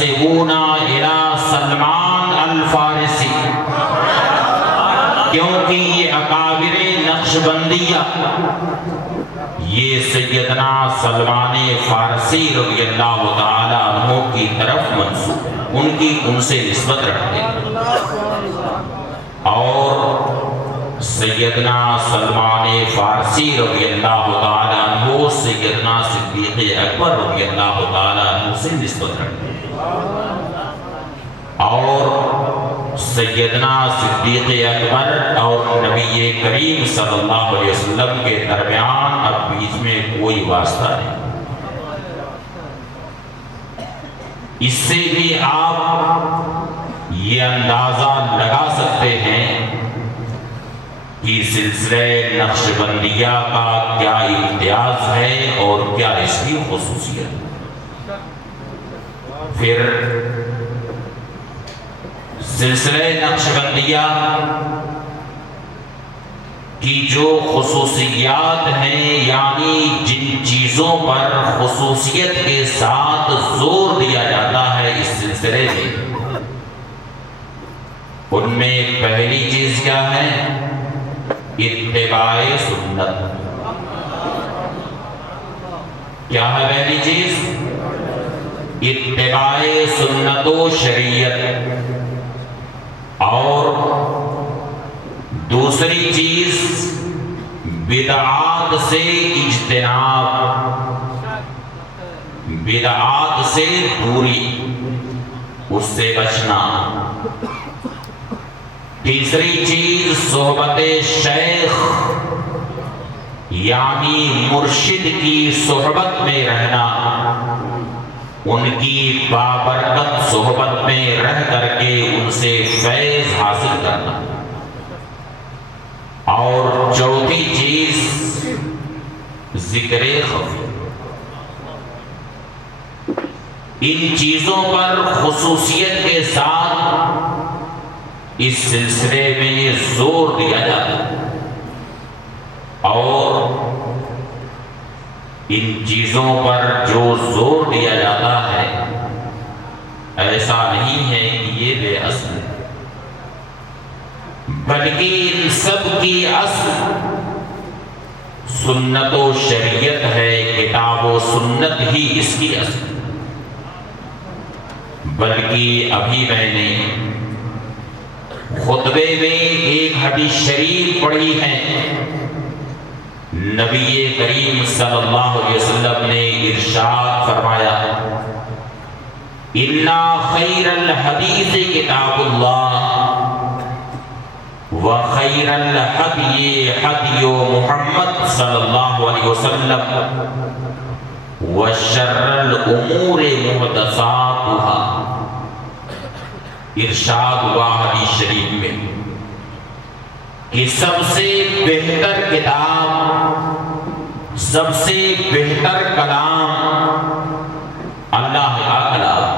ينتسبون إلى سلمان الفارسی، کیونکہ یہ اکابر نقشبندیہ یہ سیدنا سلمان فارسی رضی اللہ تعالیٰ عنہ کی طرف منسوب ہیں، ان سے نسبت رکھتے ہیں۔ اور سیدنا سلمان فارسی رضی اللہ تعالیٰ عنہ سیدنا صدیق اکبر رضی اللہ تعالیٰ عنہ سے نسبت رکھتے ہیں، اور سیدنا صدیق اکبر اور نبی کریم صلی اللہ علیہ وسلم کے درمیان اب بیچ میں کوئی واسطہ نہیں۔ اس سے بھی آپ یہ اندازہ لگا سکتے ہیں کہ سلسلہ نقشبندیہ کا کیا امتیاز ہے اور کیا اس کی خصوصیت۔ پھر سلسلہ نقشبندیہ کی جو خصوصیات ہیں، یعنی جن چیزوں پر خصوصیت کے ساتھ زور دیا جاتا ہے اس سلسلے میں، ان میں پہلی چیز کیا ہے؟ اتباع سنت۔ کیا ہے پہلی چیز؟ اتباع سنت و شریعت۔ اور دوسری چیز بدعات سے اجتناب، بدعات سے دوری، اس سے بچنا۔ تیسری چیز صحبت شیخ، یعنی مرشد کی صحبت میں رہنا، ان کی بابرکت صحبت میں رہ کر کے ان سے فیض حاصل کرنا۔ اور چوتھی چیز ذکر خفی۔ ان چیزوں پر خصوصیت کے ساتھ اس سلسلے میں زور دیا جاتا ہے، اور ان چیزوں پر جو زور دیا جاتا ہے ایسا نہیں ہے کہ یہ بے اصل ہے، بلکہ ان سب کی اصل سنت و شریعت ہے، کتاب و سنت ہی اس کی اصل۔ بلکہ ابھی میں نے خطبے میں ایک حدیث شریف پڑھی ہے، نبی کریم صلی اللہ علیہ وسلم نے ارشاد فرمایا، اِنَّا خَيْرَ الْحَدِيثِ کتاب اللہ وَخَيْرَ الْحَدْيِ حَدْيُ مُحَمَّد صلی اللہ علیہ وسلم وَشَرَّ الْأُمُورِ مُحْدَثَاتُهَا۔ ارشاد ہوا حدیث شریف میں کہ سب سے بہتر کتاب، سب سے بہتر کلام اللہ کا کلام،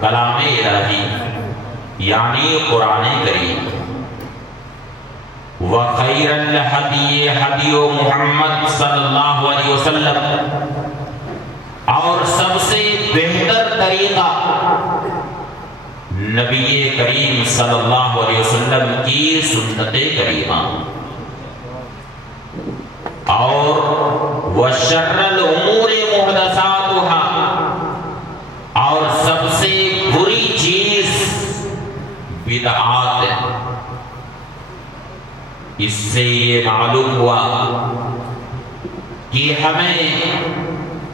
کلام الہی یعنی قرآن کریم، وَخَيْرَ الْحَدِيِ حَدِيُ مُحَمَّد صلی اللہ علیہ وسلم، اور سب سے بہتر طریقہ نبی کریم صلی اللہ علیہ وسلم کی سنت کریمہ، اور وَشَرَّ الْأُمُورِ مُحْدَثَاتُهَا، اور سب سے بری چیز بدعات ہے۔ اس سے یہ معلوم ہوا کہ ہمیں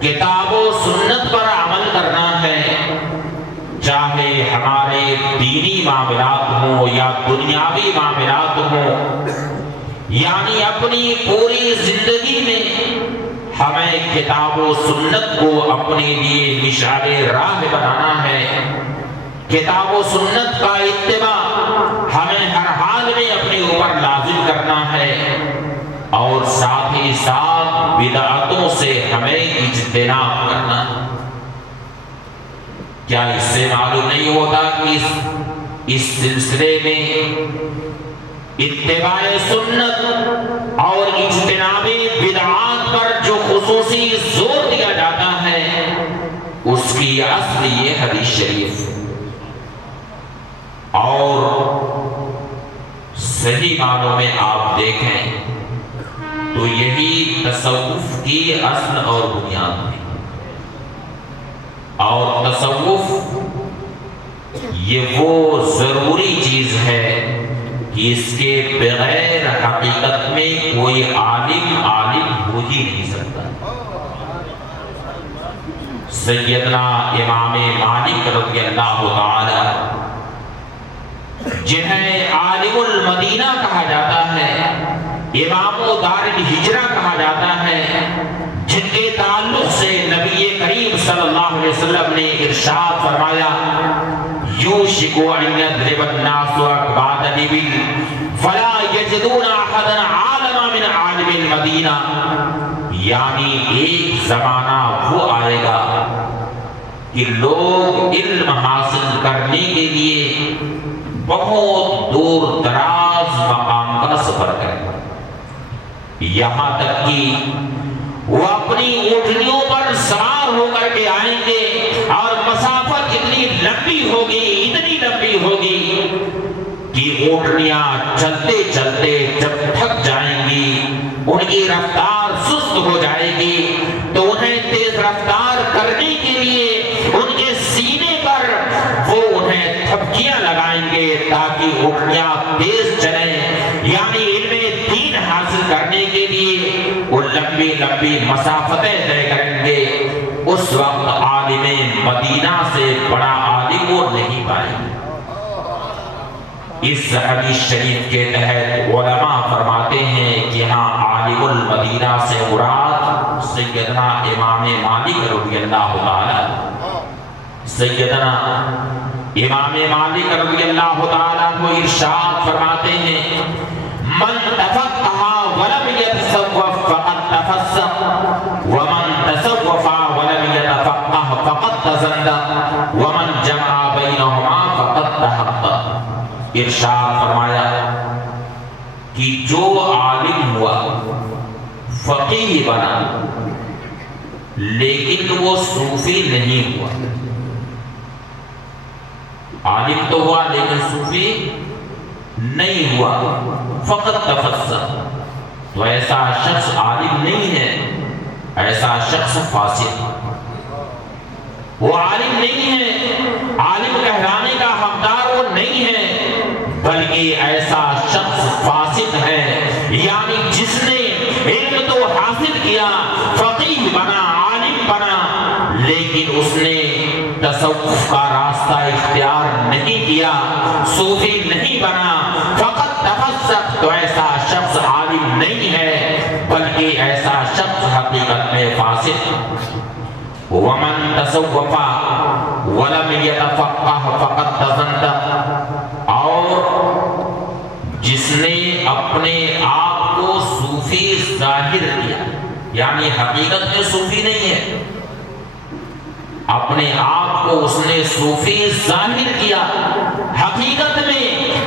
کتاب و سنت پر عمل کرنا ہے، چاہے ہمارے دینی معاملات ہوں یا دنیاوی معاملات ہوں، یعنی اپنی پوری زندگی میں ہمیں کتاب و سنت کو اپنے لیے مشعل راہ بنانا ہے۔ کتاب و سنت کا اتباع ہمیں ہر حال میں اپنے اوپر لازم کرنا ہے، اور ساتھ ہی ساتھ بدعتوں سے ہمیں اجتناب کرنا ہے۔ کیا اس سے معلوم نہیں ہوتا کہ اس سلسلے میں اتباع سنت اور اجتناب بدعات پر جو خصوصی زور دیا جاتا ہے، اس کی کی اصل یہ حدیث شریف اور صحیح معنوں میں آپ دیکھیں تو یہی تصوف کی اصل اور بنیاد ہے. اور تصوف یہ وہ ضروری چیز ہے کہ اس کے بغیر حقیقت میں کوئی عالم ہو ہی نہیں سکتا. سیدنا امام مالک رضی اللہ تعالی جنہیں عالم المدینہ کہا جاتا ہے، امام دار الہجرہ کہا جاتا ہے، جن کے تعلق سے نبی کریم صلی اللہ علیہ وسلم نے ارشاد فرمایا یوشک ان یضرب الناس اکباد الابل فلا یجدون احدا عالم من عالم المدینہ، یعنی ایک زمانہ وہ آئے گا کہ لوگ علم حاصل کرنے کے لیے بہت دور دراز مقام کا سفر کریں، یہاں تک کہ وہ اپنی اونٹنیوں پر سوار ہو کر کے آئیں گے اور مسافت اتنی لمبی ہوگی کہ اونٹنیاں چلتے چلتے جب تھک جائیں گی، ان کی رفتار سست ہو جائے گی، تو انہیں تیز رفتار کرنے کے لیے ان کے سینے پر وہ انہیں تھپکیاں لگائیں گے تاکہ اونٹنیاں تیز چلیں. یعنی علم دین حاصل کرنے کے لیے وہ لمبی مسافتیں طے کریں گے. اس وقت عالم مدینہ سے بڑا عالم وہ نہیں پائیں گے. اس حدیث شریف کے تحت علماء فرماتے ہیں کہ ہاں عالم المدینہ سے مراد سیدنا امام مالک رضی اللہ تعالی، سیدنا امام مالک رضی اللہ تعالیٰ کو ارشاد فرماتے ہیں من تفقہ ولم يتصوف فقد تفسق ومن تصوف ولم يتفقہ فقد تزندق ومن جمع بینہما فقد تحقق. ارشاد فرمایا کہ جو عالم ہوا، فقیہ بنا، لیکن وہ صوفی نہیں ہوا. عالم تو ہوا لیکن صوفی نہیں ہوا، فقط تفسق، تو ایسا شخص عالم نہیں ہے، ایسا شخص فاسق. وہ عالم نہیں ہے، عالم کہلانے کا حقدار وہ نہیں ہے، بلکہ ایسا شخص فاسق ہے. یعنی جس نے علم تو حاصل کیا، فقیہ بنا، عالم بنا، لیکن اس نے تصوف کا راستہ اختیار نہیں کیا، صوفی نہیں بنا، فقط تفسق، تو ایسا شخص عالم نہیں ہے بلکہ ایسا شخص حقیقت میں فاسق. ومن تصوف ولم يتفقه فقد تزندق، اور جس نے اپنے آپ کو صوفی ظاہر کیا، یعنی حقیقت میں صوفی نہیں ہے، اپنے آپ کو اس نے صوفی ظاہر کیا، حقیقت میں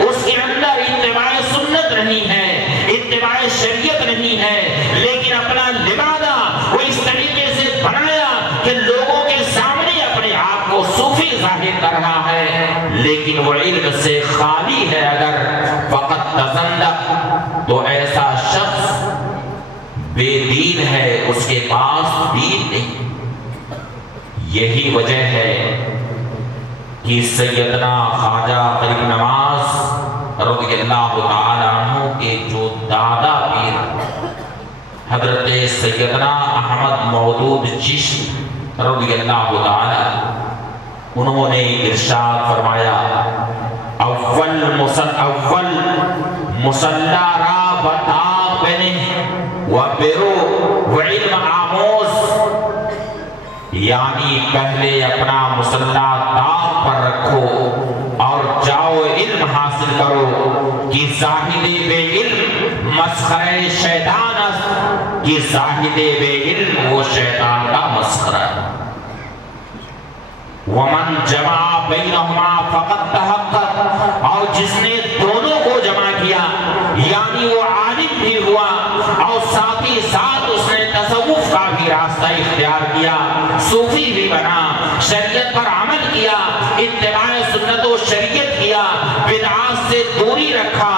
اس کے اندر اتباع سنت نہیں ہے، اتباع شریعت نہیں ہے، لیکن اپنا لبادہ وہ اس طریقے سے بنایا کہ لوگوں کے سامنے اپنے آپ کو صوفی ظاہر کر رہا ہے، لیکن وہ علم سے خالی ہے. اگر فقط تزندق، تو ایسا شخص بے دین ہے، اس کے پاس دین نہیں. یہی وجہ ہے کہ سیدنا خواجہ غریب نواز رضی اللہ تعالی عنہ کے جو دادا پیر حضرت سیدنا احمد مودود چشتی رضی اللہ تعالی، انہوں نے ارشاد فرمایا اول مسلح را بتاق بنے و برو و علم آموز، یعنی پہلے اپنا مسلح طاق پر رکھو اور جاؤ علم حاصل کرو کہ زاہد بے علم مسخرہ شیطان است، کہ زاہد بے علم وہ شیطان کا مسخرہ. ومن جمع بینہما فقد تحقق، اور جس نے دونوں کو جمع کیا، یعنی وہ عالم بھی ہوا اور ساتھ ہی ساتھ اس نے تصوف کا بھی راستہ اختیار کیا، صوفی بھی بنا، شریعت اتباع سنت و شریعت کیا، بدعات سے دوری رکھا،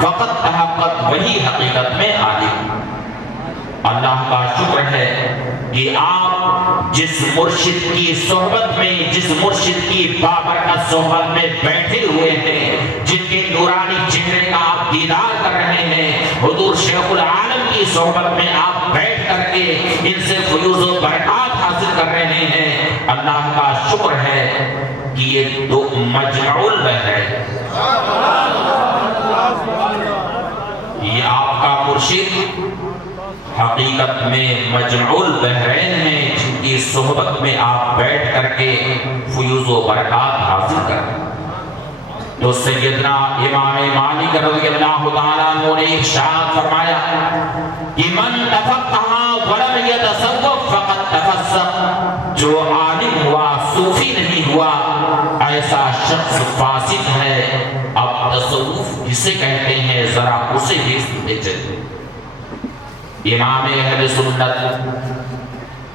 فقط تحقق وہی حقیقت میں عالم۔ اللہ کا شکر ہے کہ آپ جس مرشد کی صحبت میں، جس مرشد کی بابرکت صحبت میں بیٹھے ہوئے ہیں، جن کے نورانی چہرے کا آپ دیدار کر رہے ہیں، حضور شیخ العالم کی صحبت میں آپ بیٹھ کر کے ان سے فیوز و برکات حاصل کر رہے ہیں، اللہ کا شکر ہے کہ یہ دو مجمع البحرین ہے۔ یہ آپ کا مرشد حقیقت میں مجمع البحرین ہیں، جن کی صحبت میں آپ بیٹھ کر کے فیوز و برکات حاصل کر رہے ہیں۔ تو سیدنا امام مالک رضی اللہ تعالیٰ عنہ نے ارشاد فرمایا کہ من تفقہ ولم یتصوف فقد تفسق، جو عالم ہوا صوفی نہیں ہوا ایسا شخص فاسد ہے۔ اب تصوف جسے کہتے ہیں ذرا اسے بھی سنتے چلیں۔ امام اہل سنت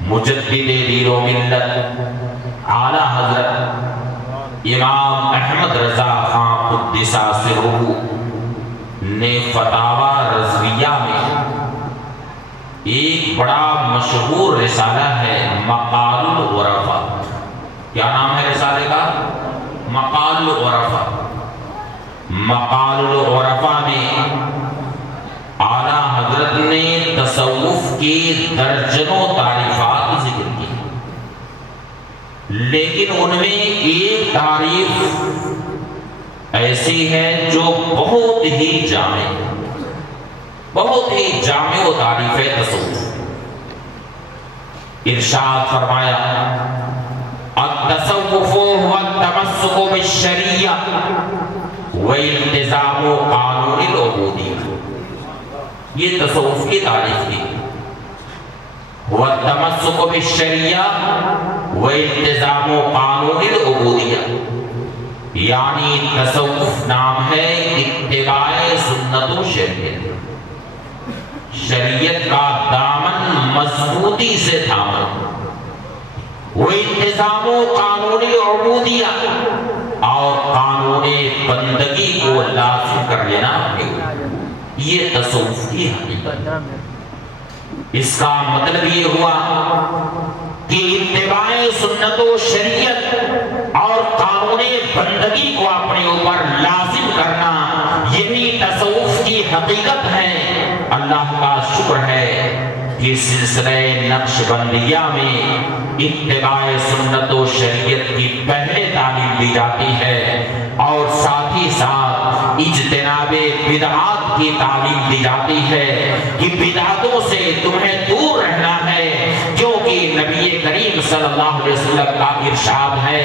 مجدد دین و ملت اعلیٰ حضرت امام احمد رضا خان قدس سرہ نے فتاوی رضویہ میں ایک بڑا مشہور رسالہ ہے مقال العرفاء۔ کیا نام ہے رسالے کا؟ مقال العرفاء۔ مقال العرفاء میں اعلیٰ حضرت نے تصوف کی درجنوں تعریفات ذکر کی، لیکن ان میں ایک تعریف ایسی ہے جو بہت ہی جامع، بہت ہی جامع و تعریف ہے تصوف۔ ارشاد فرمایا التصوف هو التمسك بالشریعہ والتزام قانون العبودیہ۔ یہ تصوف کی تعریف کی، هو التمسك بالشریعہ والتزام قانون العبودیہ، یعنی تصوف نام ہے اتباع سنت و شریعت، شریعت کا دامن مضبوطی سے تھاما، وہ انتظام و قانون عبودیہ اور قانون بندگی کو لازم کر لینا، یہ تصوف کی حقیقت۔ اس کا مطلب یہ ہوا کہ اتباع سنت و شریعت اور قانون بندگی کو اپنے اوپر لازم کرنا، یہی تصوف کی حقیقت ہے۔ اللہ کا شکر ہے کہ سلسلہ نقش بندیہ میں اتباع سنت و شریعت کی پہلے تعلیم دی جاتی ہے اور ساتھ ہی ساتھ اجتناب بدعات کی تعلیم دی جاتی ہے کہ بدعتوں سے تمہیں دور رہنا ہے، کیونکہ نبی کریم صلی اللہ علیہ وسلم کا ارشاد ہے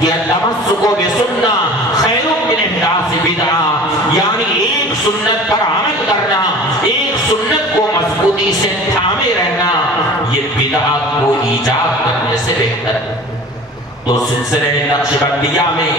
کہ التمسک بسنہ خیر من احداث بدعہ، یعنی ایک سنت پر عمل کرنا، ایک سنت کو مضبوطی سے تھامے رہنا، یہ بدعات کو ایجاد کرنے سے بہتر ہے۔ تو سلسلہ نقش بندیہ میں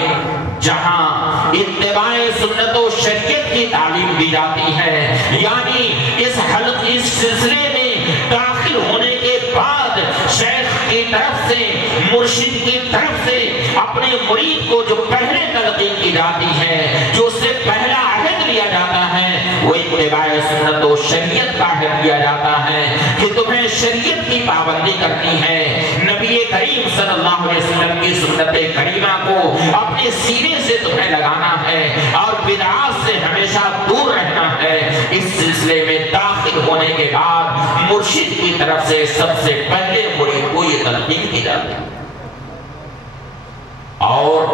جہاں اتباع سنت و شریعت کی تعلیم دی جاتی ہے، یعنی اس سلسلے میں داخل ہونے کے بعد شیخ کی طرف سے، مرشد کی طرف سے اپنے مرید کو جو پہلے تلقین کی جاتی ہے، جو اس سے پہلا عہد لیا جاتا ہے، وہ اتباع سنت و شریعت کا عہد لیا جاتا ہے کہ تمہیں شریعت کی پابندی کرنی ہے، نبی کریم صلی اللہ علیہ وسلم کی سنت کریمہ کو اپنے سینے سے تمہیں لگانا ہے اور بدعات سے ہمیشہ دور رہنا ہے۔ اس سلسلے میں داخل ہونے کے بعد مرشد کی طرف سے سب سے پہلے مرید کو یہ تلقین کی جاتی ہے۔ اور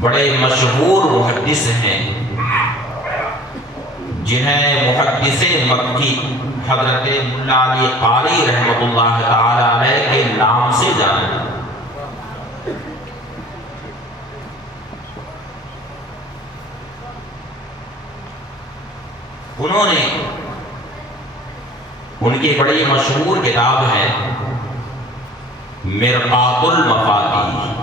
بڑے مشہور محدث ہیں جنہیں محدث مکی حضرت مولا علی قاری رحمۃ اللہ تعالی علیہ کے نام سے جانا، انہوں نے ان کی بڑی مشہور کتاب ہے مرقات المفاتیح،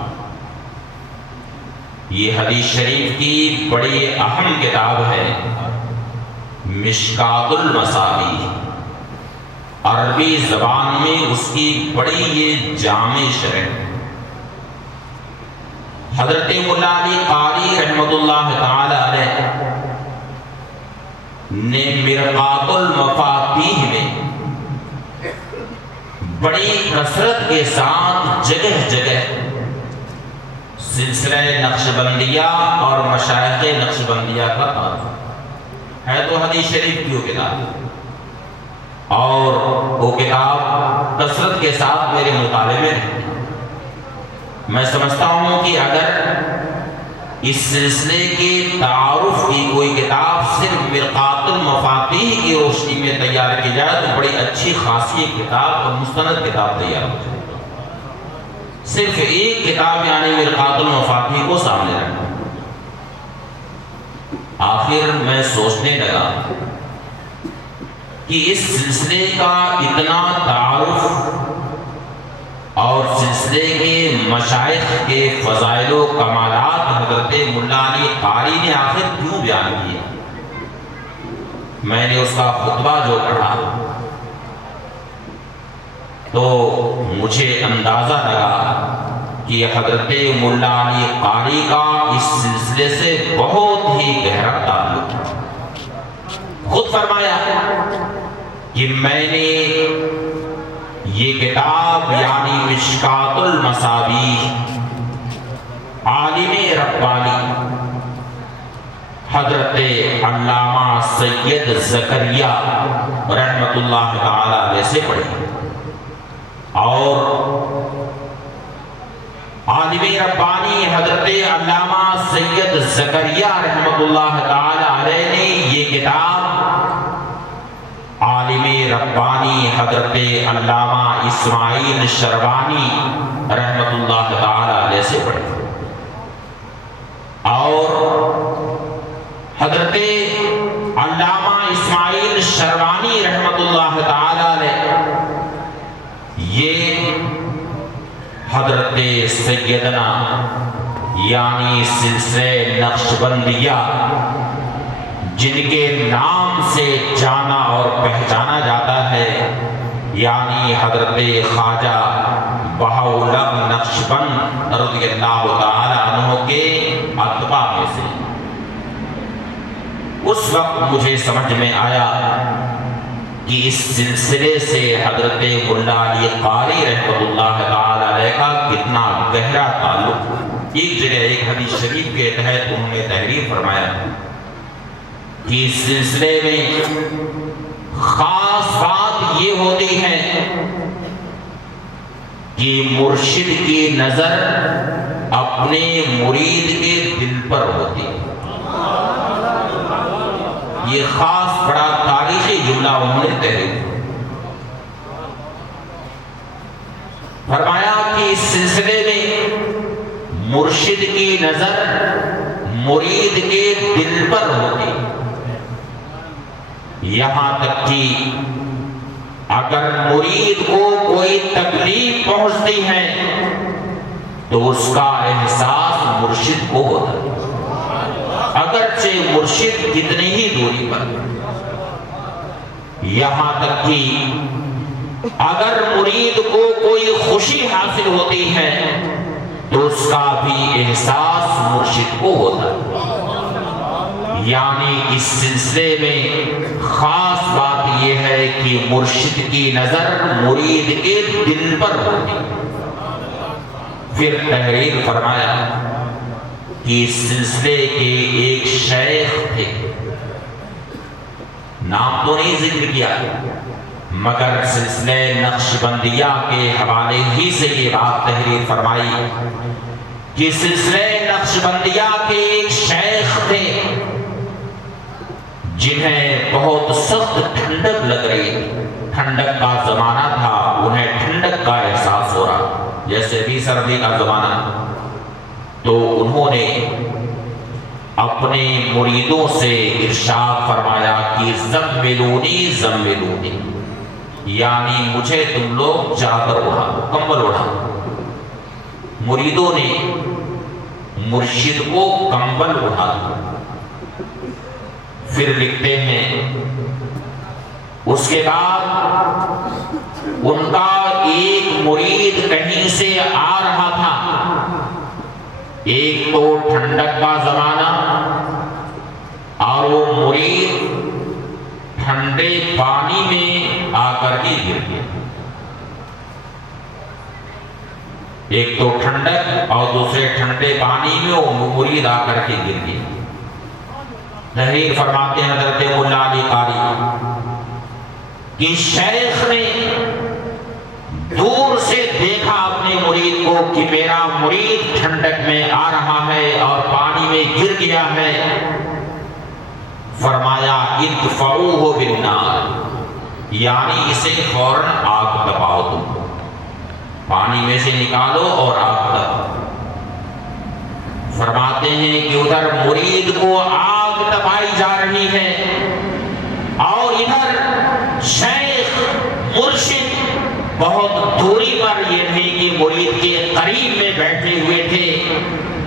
یہ حدیث شریف کی بڑی اہم کتاب ہے مشکات المصابیح۔ عربی زبان میں اس کی بڑی یہ جامع شرح. حضرت مولا علی قاری رحمۃ اللہ تعالی علیہ نے مرقات المفاتیح میں بڑی کثرت کے ساتھ جگہ جگہ سلسلہ نقشبندیہ اور مشائخ نقشبندیہ کا تعارف ہے. تو حدیث شریف کی وہ کتاب اور وہ کتاب کثرت کے ساتھ میرے مطالعے میں رہتی. میں سمجھتا ہوں کہ اگر اس سلسلے کے تعارف کی کوئی کتاب صرف مرقات المفاتیح کی روشنی میں تیار کی جائے تو بڑی اچھی خاصی کتاب اور مستند کتاب تیار ہو جائے. صرف ایک کتاب یعنی مرقات المفاتیح کو سامنے رکھا. آخر میں سوچنے لگا کہ اس سلسلے کا اتنا تعارف اور سلسلے کے مشائخ کے فضائل و کمالات حضرت مولا علی قاری نے آخر کیوں بیان کیے. میں نے اس کا خطبہ جو پڑھا تو مجھے اندازہ لگا کہ حضرت مولا علی قاری کا اس سلسلے سے بہت ہی گہرا تعلق ہے. خود فرمایا کہ میں نے یہ کتاب یعنی مشکات المصابیح عالم ربانی حضرت علامہ سید زکریا رحمۃ اللہ تعالی علیہ سے پڑھی. اور عالم ربانی حضرت علامہ سید زکریا رحمۃ اللہ تعالی علیہ نے یہ کتاب عالم ربانی حضرت علامہ اسماعیل شروانی رحمۃ اللہ تعالی علیہ سے پڑھی. اور حضرت علامہ اسماعیل شروانی رحمۃ اللہ تعالی علیہ یہ حضرت سیدنا یعنی سلسلہ نقشبندیہ جن کے نام سے جانا اور پہچانا جاتا ہے یعنی حضرت خواجہ بہاؤالحق نقشبند رضی اللہ تعالی عنہ کے اتباع میں سے. اس وقت مجھے سمجھ میں آیا کہ اس سلسلے سے حضرت مولا علی قاری رحمۃ اللہ تعالی علیہ کا کتنا گہرا تعلق. ایک جگہ ایک حدیث شریف کے تحت انہوں نے تحریر فرمایا کہ اس سلسلے میں خاص بات یہ ہوتی ہے کہ مرشد کی نظر اپنے مرید کے دل پر ہوتی ہے. یہ خاص بڑا تاریخی جملہ انہوں نے تحریر فرمایا کہ اس سلسلے میں مرشد کی نظر مرید کے دل پر ہوتی ہے. یہاں تک کہ اگر مرید کو کوئی تکلیف پہنچتی ہے تو اس کا احساس مرشد کو ہوتا ہے اگرچہ مرشد کتنی ہی دوری پر. یہاں تک کہ اگر مرید کو کوئی خوشی حاصل ہوتی ہے تو اس کا بھی احساس مرشد کو ہوتا ہے. یعنی اس سلسلے میں خاص بات یہ ہے کہ مرشد کی نظر مرید کے دل پر ہوتی. پھر تحریر فرمایا کہ اس سلسلے کے ایک شیخ تھے, نام تو نہیں ذکر کیا مگر سلسلہ نقشبندیہ کے حوالے ہی سے یہ بات تحریر فرمائی کہ سلسلہ نقشبندیہ کے ایک شیخ تھے جنہیں بہت سخت ٹھنڈک لگ رہی تھی. ٹھنڈک کا زمانہ تھا, انہیں ٹھنڈک کا احساس ہو رہا جیسے بھی سردی کا زمانہ. تو انہوں نے اپنے مریدوں سے ارشاد فرمایا کہ زملونی زملونی, یعنی مجھے تم لوگ چادر اڑا, کمبل اڑا. مریدوں نے مرشد کو کمبل اڑا. پھر لکھتے ہیں اس کے بعد ان کا ایک مرید کہیں سے آ رہا تھا. ایک تو ٹھنڈک کا زمانہ اور وہ مرید ٹھنڈے پانی میں آ کر کے گر گیا. ایک تو ٹھنڈک اور دوسرے ٹھنڈے پانی میں وہ مرید آ کر کے گر گیا. تحریر فرماتے ہیں حضرت مولا علی قاری کہ شیخ نے دور سے دیکھا اپنے مرید کو کہ میرا مرید ٹھنڈک میں آ رہا ہے اور پانی میں گر گیا ہے. فرمایا ادفعوہ بالنار، یعنی اسے فوراً آگ تپاؤ، تم پانی میں سے نکالو اور آگ تپاؤ. فرماتے ہیں کہ ادھر مرید کو آگ تپائی جا رہی ہے اور ادھر شیخ مرشد بہت دوری پر، یہ نہیں کہ مرید کے قریب میں بیٹھے ہوئے تھے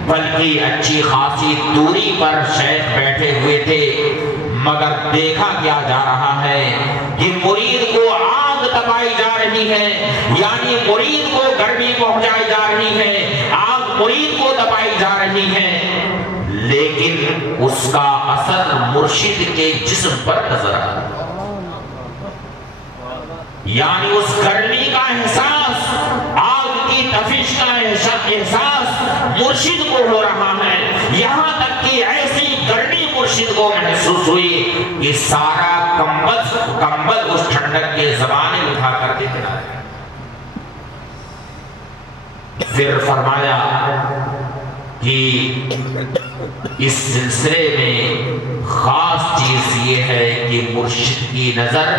بلکہ اچھی خاصی دوری پر شیخ بیٹھے ہوئے تھے. مگر دیکھا کیا جا رہا ہے کہ مرید کو آگ تپائی جا رہی ہے، یعنی مرید کو گرمی پہنچائی جا رہی ہے، آگ مرید کو تپائی جا رہی ہے، لیکن اس کا اثر مرشد کے جسم پر نظر آ رہا ہے. یعنی اس گرمی کا احساس، آگ کی تفش کا احساس مرشد کو ہو رہا ہے. یہاں تک کہ ایسی گرمی مرشد کو محسوس ہوئی کہ سارا کمبل اس ٹھنڈک کے زمانے اٹھا کر کے پہنا. پھر فرمایا کہ اس سلسلے میں خاص چیز یہ ہے کہ مرشد کی نظر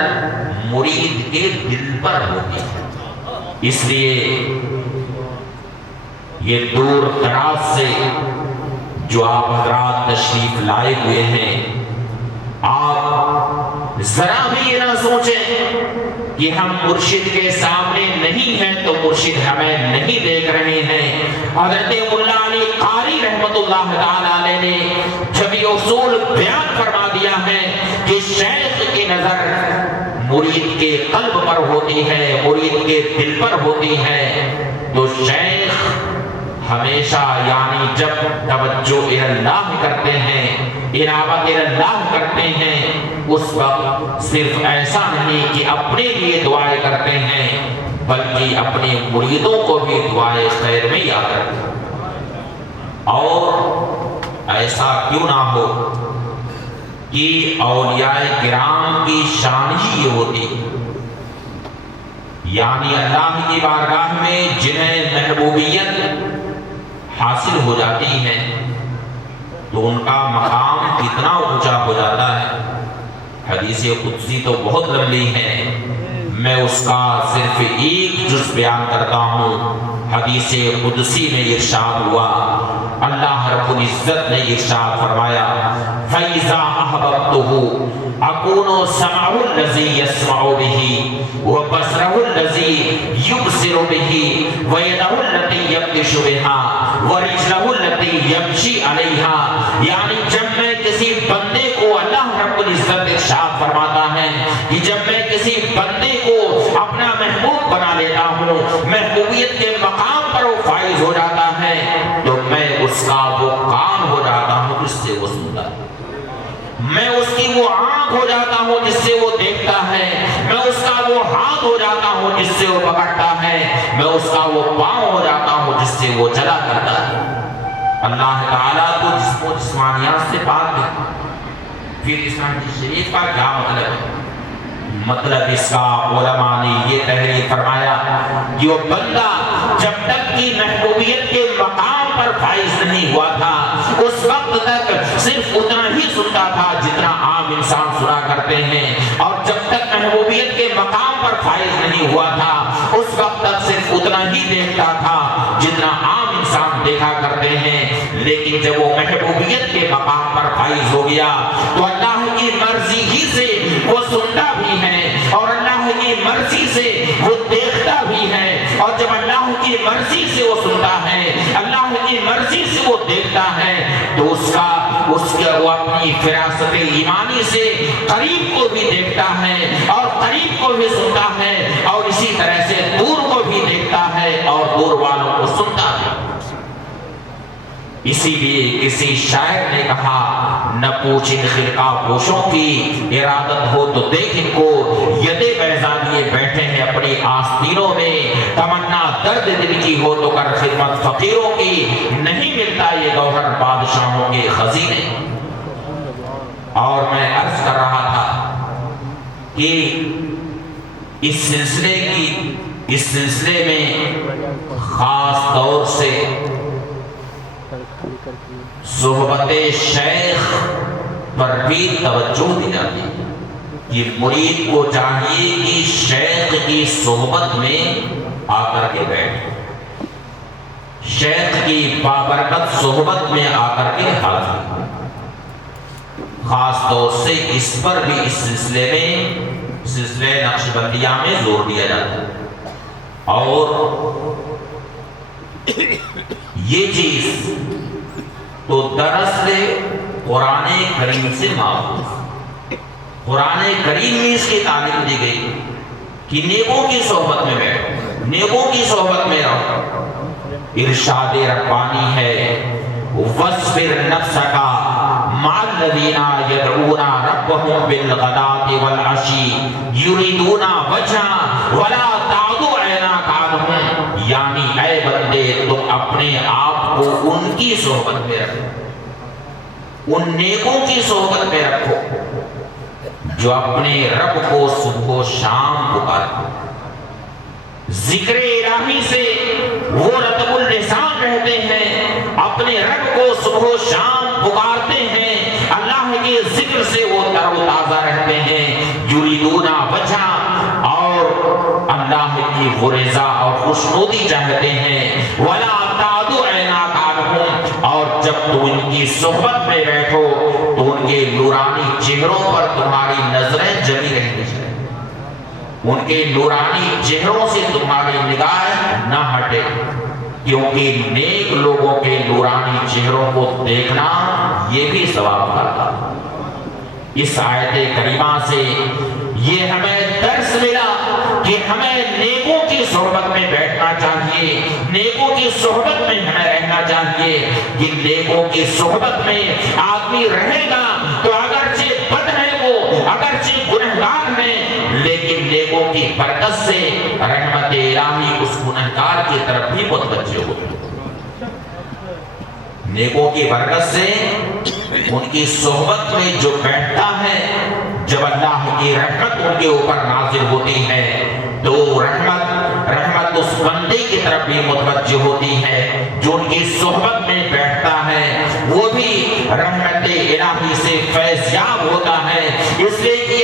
مرید کے دل پر ہوتی ہے. اس لیے یہ دور دراز سے جو آپ حضرات تشریف لائے ہوئے ہیں، آپ ذرا بھی یہ نہ سوچیں کہ ہم مرشد کے سامنے نہیں ہیں تو مرشد ہمیں نہیں دیکھ رہے ہیں. حضرت مولا علی قاری رحمت اللہ تعالی علیہ نے جب یہ اصول بیان فرما دیا ہے کہ شیخ کی نظر مرید کے قلب پر ہوتی ہے، مرید کے دل پر ہوتی ہے، تو شیخ ہمیشہ یعنی جب توجہ اللہ کرتے ہیں، انابت اللہ کرتے ہیں، اس وقت صرف ایسا نہیں کہ اپنے لیے دعائیں کرتے ہیں بلکہ اپنے مریدوں کو بھی دعائیں خیر میں یاد کرتے ہیں. اور ایسا کیوں نہ ہو کہ اولیاء کرام کی شان ہی یہ ہوتی، یعنی اللہ کی بارگاہ میں جنہیں محبوبیت حاصل ہو جاتی ہے تو ان کا مقام کتنا اونچا ہو جاتا ہے. حدیث قدسی تو بہت لمبی ہے، میں اس کا صرف ایک جز بیان کرتا ہوں. حدیث قدسی میں ارشاد ہوا، اللہ رب العزت نے ارشاد فرمایا فَإِذَا أَحْبَبْتُهُ أَكُونُ سَمْعَهُ الَّذِي يَسْمَعُ بِهِ وَبَصَرَهُ الَّذِي يُبْصِرُ بِهِ وَيَدَهُ الَّتِي يَبْطِشُ بِهَا وَرِجْلَهُ الَّتِي يَمْشِي عَلَيْهَا. یعنی جب میں کسی بندے کو، اللہ رب العزت ارشاد فرماتا ہے کہ جب میں کسی بندے کو اپنا محبوب بنا لیتا ہوں، محبوبیت کے مقام پر وہ فائز ہو جاتا ہے، تو میں اس کا وہ کان ہو جاتا ہوں جس سے وہ سنتا ہے، میں اس کی وہ آنکھ ہو جاتا ہوں جس سے وہ دیکھتا ہے، میں اس کا وہ ہاتھ ہو جاتا ہوں جس سے وہ پکڑتا ہے، میں اس کا وہ پاؤں ہو جاتا ہوں جس سے وہ چلا کرتا ہے. اللہ تعالیٰ کو جسم و جسمانیات سے پاک ہے. پھر اسلام شریف کا کیا مطلب ہے؟ مطلب اس کا علماء نے یہ تحریر فرمایا کہ وہ بندہ جب تک کی محبوبیت کے مقام پر فائز نہیں ہوا تھا اس وقت تک صرف اتنا ہی سنتا تھا جتنا عام انسان سنا کرتے ہیں، اور جب تک محبوبیت کے مقام پر فائز نہیں ہوا تھا اس وقت تک صرف اتنا ہی دیکھتا تھا جتنا عام انسان دیکھا کرتے ہیں. لیکن جب وہ محبوبیت کے مقام پر فائز ہو گیا تو اللہ کی مرضی ہی سے وہ سنتا بھی ہے اور اللہ کی مرضی سے وہ دیکھتا بھی ہے، اور جب اللہ کی مرضی سے وہ سنتا ہے، اللہ کی مرضی سے وہ دیکھتا ہے، تو اس کا وہ اپنی فراست ایمانی سے قریب کو بھی دیکھتا ہے اور بھی سنتا ہے اور اسی طرح سے دور کو بھی دیکھتا ہے اور دور والوں کو سنتا ہے۔ اسی لیے کسی شاعر نے کہا نہ پوچھ ان خلقہ پوشوں کی، ارادت ہو تو دیکھ ان کو، یدے بیضا لیے بیٹھے ہیں اپنی آستینوں میں، تمنا درد دل کی ہو تو کر خدمت فقیروں کی، نہیں ملتا یہ گوہر بادشاہوں کے خزینے۔ اور میں عرض کر رہا تھا کہ اس سلسلے میں خاص طور سے صحبت شیخ پر بھی توجہ دی جاتی ہے کہ مرید کو چاہیے کہ شیخ کی صحبت میں آ کر کے بیٹھے، شیخ کی بابرکت صحبت میں آ کر کے حاضر، خاص طور سے اس پر بھی اس سلسلے نقشبندیہ میں زور دیا جاتا ہے۔ اور یہ چیز تو دراصل قرآن کریم سے ماخوذ، قرآن کریم میں اس کی تعلیم دی گئی کہ نیکوں کی صحبت میں بیٹھو، نیکوں کی صحبت میں رہو۔ ارشاد ربانی ہے وَاصْبِرْ نَفْسَكَ مَعَ الَّذِينَ يَدْعُونَ رَبَّهُمْ بِالْغَدَاةِ وَالْعَشِيِّ يُرِيدُونَ وَجْهَهُ وَلَا تَعْدُ عَيْنَاكَ عَنْهُمْ، یعنی اے بندے تم اپنے آپ کو ان کی صحبت میں رکھو، ان نیکوں کی صحبت میں رکھو جو اپنے رب کو صبح و شام پکارتے، ذکر الہی سے وہ رطب اللسان رہتے ہیں، اپنے رب کو صبح و شام پکارتے ہیں، اللہ کے ذکر سے وہ تر و تازہ رہتے ہیں، یریدون وجہ، اور اللہ کی وہ رضا اور خوشنودی چاہتے ہیں، ولا تعد عیناک عنہم، اور جب تم ان کی صحبت میں بیٹھو تو ان کے نورانی چہروں پر تمہاری نظریں جمی رہنی چاہیے، ان کے نورانی چہروں سے تمہاری نگاہ نہ ہٹے، کیونکہ نیک لوگوں کے نورانی چہروں کو دیکھنا یہ بھی ثواب کرتا۔ اس آیت کریمہ سے یہ ہمیں درس ملا کہ ہمیں نیکوں کی صحبت میں بیٹھنا چاہیے، نیکوں کی صحبت میں ہمیں رہنا چاہیے، کہ نیکوں کی صحبت میں آدمی رہے گا تو اگرچہ بد ہے وہ، اگرچہ گنہگار ہے، لیکن نیکوں کی برکت سے رحمت الہی اس گنہگار کی طرف بھی متوجہ ہوتی ہے، نیکوں کی برکت سے ان کی صحبت میں جو بیٹھتا ہے، جب اللہ کی رحمت ان کے اوپر نازل ہوتی ہے تو رحمت اس بندے کی طرف بھی متوجہ ہوتی ہے، جو ان کی صحبت میں بیٹھتا ہے وہ بھی رحمت الہی سے فیض یاب ہوتا ہے، اس لیے کہ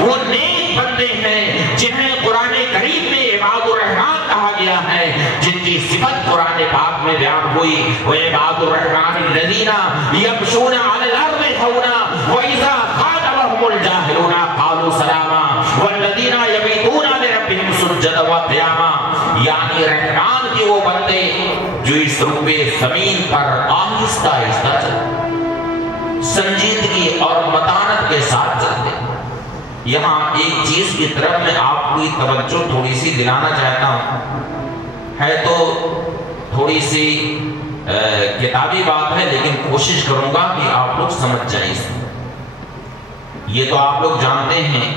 وہ نیک بندے ہیں جنہیں قرآن کریم میں عباد الرحمن کہا گیا ہے، جن کی صفت قرآن پاک میں بیان ہوئی، وہ عباد الرحمن الذین یمشون علی الارض ہونا وَإِذَا خَاطَبَهُمُ الْجَاهِلُونَ قَالُوا سَلَامًا وَالَّذِينَ يَبِيتُونَ لِرَبِّهِمْ سُجَّدًا وَقِيَامًا، یعنی رحمان کے وہ بندے جو اس روئے زمین پر آہستہ آہستہ چلتے، سنجیدگی اور متانت کے ساتھ چلتے۔ یہاں ایک چیز کی طرف میں آپ کی توجہ تھوڑی سی دلانا چاہتا ہوں، ہے تو تھوڑی سی کتابی بات ہے، لیکن کوشش کروں گا کہ آپ لوگ سمجھ جائیں اس میں۔ یہ تو آپ لوگ جانتے ہیں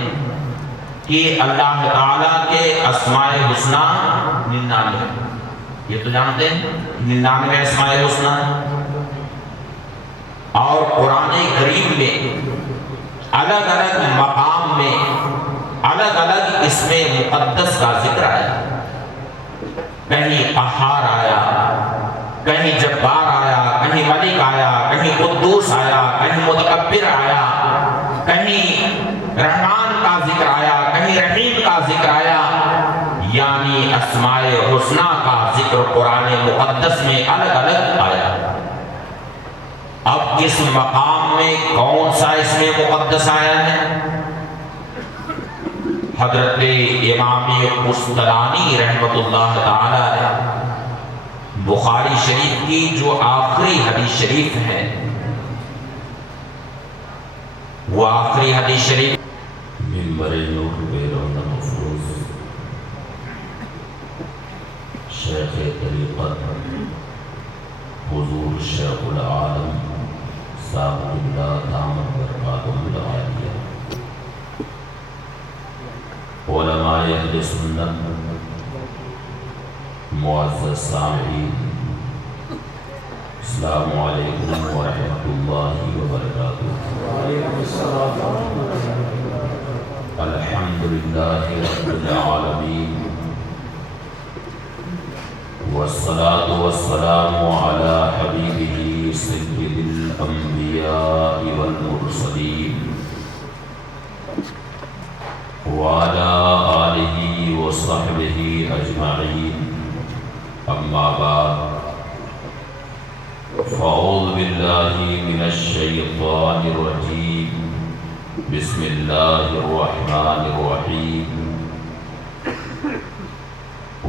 کہ اللہ تعالیٰ کے اسماء حسنہ 99، یہ تو جانتے ہیں 99 اسماء حسنہ، اور قرآن کریم میں الگ الگ مقام میں الگ الگ اسم مقدس کا ذکر آیا، کہیں قہار آیا، کہیں جبار آیا، کہیں ملک آیا، کہیں قدوس آیا، کہیں متکبر آیا، کہیں رحمان کا ذکر آیا، کہیں رحیم کا ذکر آیا، یعنی اسماء حسنہ کا ذکر قرآن مقدس میں الگ الگ آیا۔ اب کس مقام میں کون سا اسم مقدس آیا ہے؟ حضرت امام قسطلانی رحمت اللہ تعالی بخاری شریف کی جو آخری حدیث شریف ہے، وہ آخری حدیث شریف منبر نور بے رونق شیخ طریقت حضور شیخ العالم ثابت اللہ دامت برکاتہ العالیہ، علماء اہل سنت، معزز سامعین، السلام علیکم ورحمۃ اللہ وبرکاتہ۔ الحمد للہ رب العالمین، والصلاة والسلام على حبیبہ سید الانبیاء والمرسلین وعلى آلہ وصحبہ اجمعین، اما بعد، فاعوذ باللہ من الشیطان الرجیم، بسم اللہ الرحمن الرحیم۔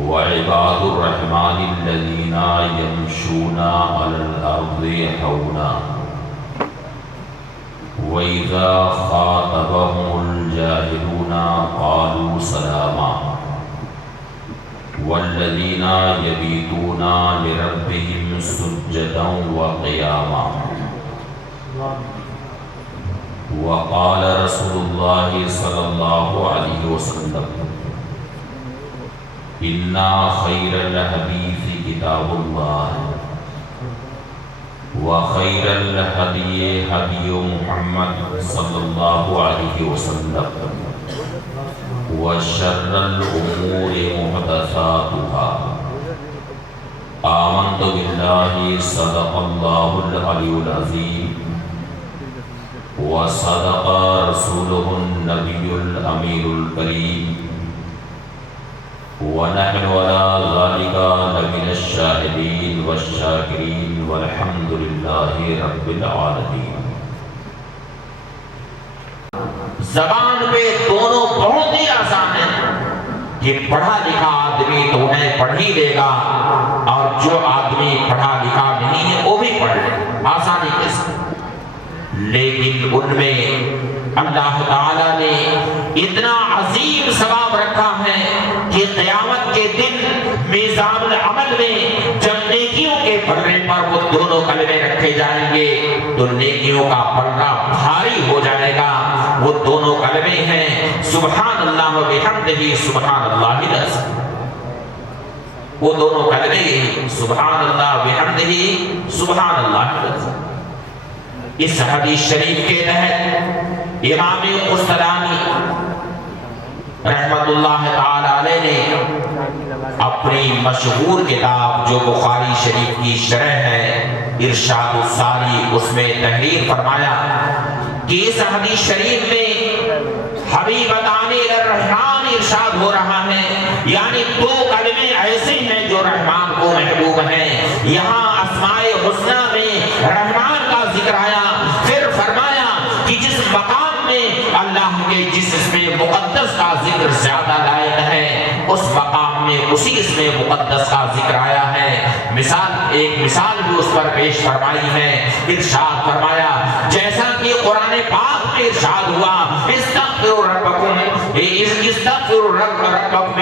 وعباد الرحمن الذین یمشون علی الارض حونا وَإِذَا خَاطَبَهُمُ الْجَاهِلُونَ قَالُوا سَلَامًا وَالَّذِينَ يَبِيتُونَ لِرَبِّهِمْ سُجَّدًا وَقِيَامًا۔ وقال رسول اللہ صلی اللہ علیہ وسلم: إِنَّ خَيْرَ الْحَدِيثِ كِتَابُ اللَّهِ وخير الهدي هدي محمد صلى الله عليه وسلم وشر الأمور محدثاتها، آمنت بالله صدق الله العلي العظيم وصدق رسوله النبي الأمين الكريم، ونحن على ذلك لمن الشاهدين والشاكرين والحمد لله رب العالمين۔ زبان پہ دونوں بہت ہی آسان ہے کہ پڑھا لکھا آدمی تو انہیں پڑھ ہی لے گا، اور جو آدمی پڑھا لکھا نہیں ہے وہ بھی پڑھ لے، آسانی کے ساتھ۔ لیکن ان میں اللہ تعالیٰ نے اتنا عظیم ثواب رکھا ہے کہ قیامت کے دن میزان العمل میں جب نیکیوں کے پلڑے پر وہ دونوں کلمے رکھے جائیں گے تو نیکیوں کا پلڑا بھاری ہو جائے گا۔ وہ دونوں کلمے ہیں سبحان اللہ و بحمدہ سبحان اللہ العظیم۔ وہ دونوں کلمے سبحان اللہ و بحمدہ سبحان اللہ العظیم۔ اس حدیث شریف کے تحت امام قسطلانی رحمت اللہ تعالی علیہ نے اپنی مشہور کتاب جو بخاری شریف کی شرح ہے ارشاد الساری، اس میں تحریر فرمایا کہ اس حدیث شریف میں حبیبتان الرحمن ارشاد ہو رہا ہے، یعنی دو کلمے ایسے ہیں جو رحمان کو محبوب ہیں۔ یہاں اسماء حسنہ میں رحمان کا ذکر آیا، پھر فرمایا کہ جس مقام میں اللہ کے جس اسم مقدس کا ذکر زیادہ لائق ہے اس مقام میں اسی اسم مقدس کا ذکر آیا ہے۔ ایک مثال بھی اس پر پیش فرمائی ہے، ارشاد فرمایا جیسا کہ قرآن پاک میں ارشاد ہوا استغفروا ربکم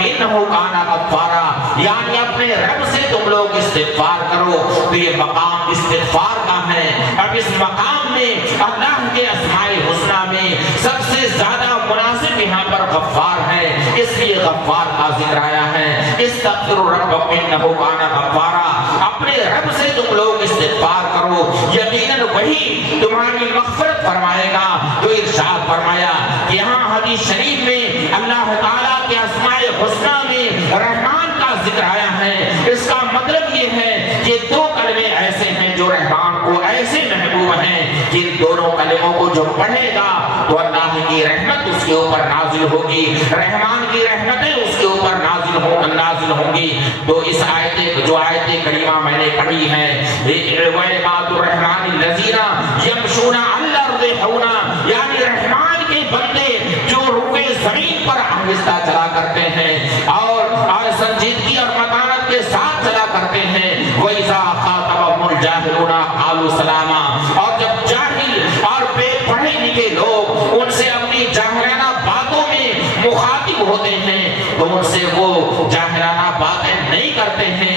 انہ کان غفارا، یعنی اپنے رب سے تم لوگ استغفار کرو، تو یہ مقام استغفار کا ہے۔ اب اس مقام میں اللہ کے اسماء الحسنہ میں سب سے زیادہ مناسب یہاں پر غفار ہے، اس لیے غفار کا ذکر آیا ہے۔ استغفروا ربکم انہ کان غفارا، اپنے رب سے تم لوگ استغفار کرو، یقیناً وہی تمہاری مغفرت فرمائے گا۔ تو ارشاد فرمایا کہ یہاں حدیث شریف میں اللہ تعالیٰ کے اسماء الحسنہ میں رحمان کا ذکر آیا ہے، اس کا مطلب یہ ہے کہ دو کلمے ایسے ہیں جو رحمان کو ایسے محبوب ہیں کہ دونوں کلموں کو جو پڑھے گا تو اللہ کی رحمت اس کے اوپر نازل ہوگی، رحمان کی رحمتیں اس کے اوپر نازل ہوں گی۔ تو اس جو آیت کریمہ میں نے پڑھی ہے وَعِبَادُ الرَّحْمَنِ الَّذِينَ يَمْشُونَ عَلَى الْأَرْضِ حَوْنًا، یعنی رحمان کے بندے جو روئے زمین پر آہستہ چلا کرتے ہیں اور سنجیدگی اور متانت کے ساتھ چلا کرتے ہیں۔ وَإِذَا خَاطَبَهُمُ الْجَاهِلُونَ قَالُوا سَلَامًا، اور جب جاہل اور بے پڑھے لکھے لوگ ان سے اپنی جاہلانہ باتوں میں مخاطب ہوتے ہیں تو ان سے وہ جاہلانہ باتیں نہیں کرتے ہیں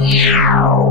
Meow.